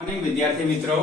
અને વિદ્યાર્થી મિત્રો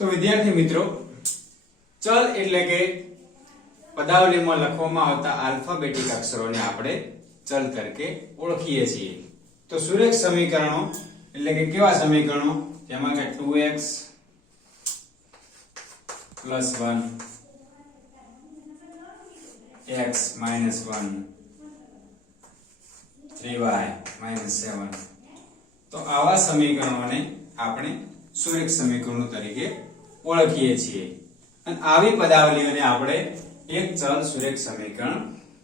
તો વિદ્યાર્થી મિત્રો ચલ એટલે કે પદાવલીમાં લખવામાં આવતા આલ્ફાબેટિક અક્ષરોને આપણે ચલ તરીકે ઓળખીએ છીએ। તો સુરેખ સમીકરણો એટલે કે કેવા સમીકરણો જેમાં કે 2x + 1 x - 1 3y - 7 તો આવા સમીકરણોને આપણે સુરેખ સમીકરણો તરીકે ઓળખીએ છીએ અને આવી પદાવલીઓને આપણે એક ચલ સુરેખ સમીકરણ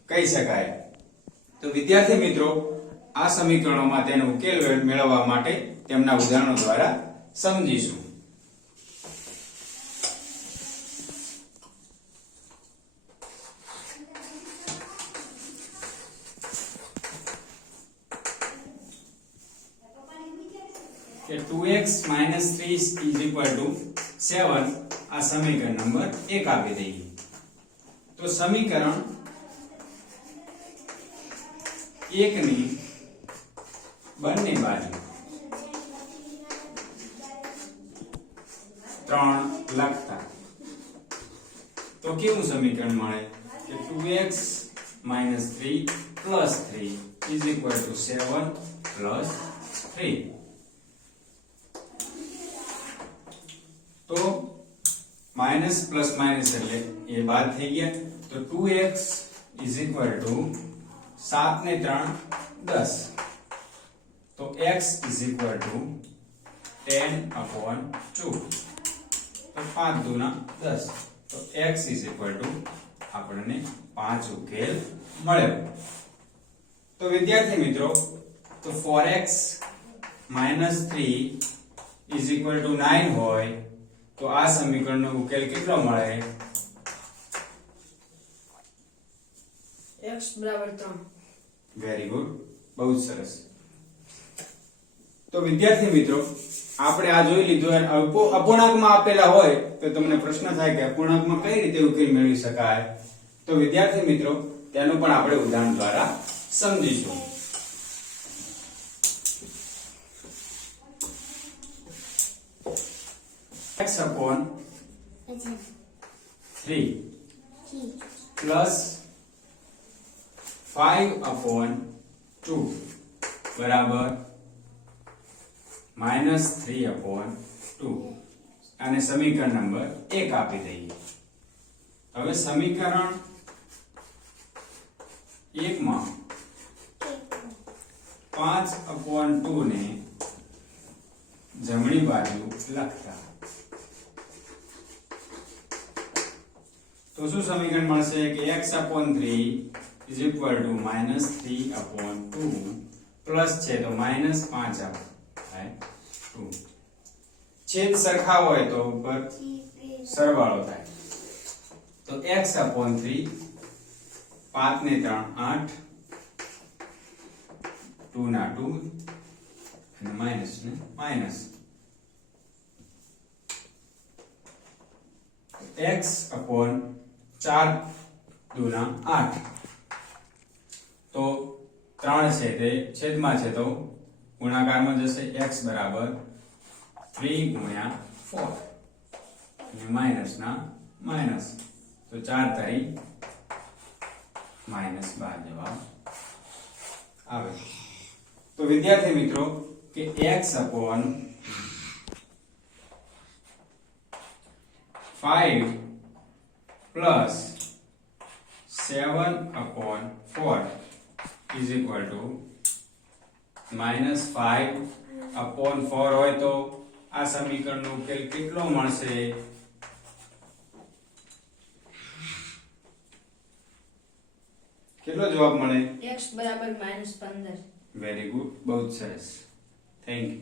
કહી શકાય। તો વિદ્યાર્થી મિત્રો આ સમીકરણોમાં તેનો ઉકેલ મેળવવા માટે તેમના ઉદાહરણો દ્વારા સમજીશું। કે 2x - 3 = 7 આ સમીકરણ નંબર 1 આપી દઈએ। તો સમીકરણ 1 ની બંને બાજુ 3 લખતા તો કેવું સમીકરણ મળે કે 2x - 3 + 3 = 7 + 3 तो माइनस प्लस माइनस એટલે એ બાદ થઈ ગયા। તો 2x = 7 ને 3 10 તો x = 10/2 તો 5 દુના 10 તો x = આપણને 5 ઉકેલ મળ્યો। તો વિદ્યાર્થી મિત્રો તો 4x - 3 = 9 હોય તો આ સમીકરણનો ઉકેલ કેટલો મળે x = 3। વેરી ગુડ, બહુ સરસ। તો વિદ્યાર્થી મિત્રો આપણે આ જોઈ લીધું અપૂર્ણાંકમાં આપેલા હોય તો તમને પ્રશ્ન થાય કે અપૂર્ણાંકમાં કઈ રીતે ઉકેલ મેળવી શકાય। તો વિદ્યાર્થી મિત્રો તેનું પણ આપણે ઉદાહરણ દ્વારા સમજીશું। x upon 3 plus 5/2 બરાબર -3/2 અને સમીકરણ નંબર 1 આપી દઈએ। હવે સમીકરણ 1 માં 5/2 ને જમણી બાજુ લખતા તો શું સમીકરણ મળશે કે x/3 = -3/2 પ્લસ છે તો -5/2 છેદ સરખા હોય તો ઉપર સરવાળો થાય તો x/3 5 ને 3 8 2 ના 2 અને માઈનસ ને માઈનસ x/4 દુના 8 તો 3 છે તે છેદમાં છે તો ગુણાકારમાં જશે x = 3 × 4 અને માઈનસ ના માઈનસ તો 4 તારી -12 જવાબ આવે। તો વિદ્યાર્થી મિત્રો કે x/5 + 7/4 is equal to -5/4 હોય તો આ સમીકરણનો ઉકેલ કેટલો મળશે? કેટલો જવાબ મળે? x = -15. વેરી ગુડ, બહુ જ સરસ, થેન્ક યુ.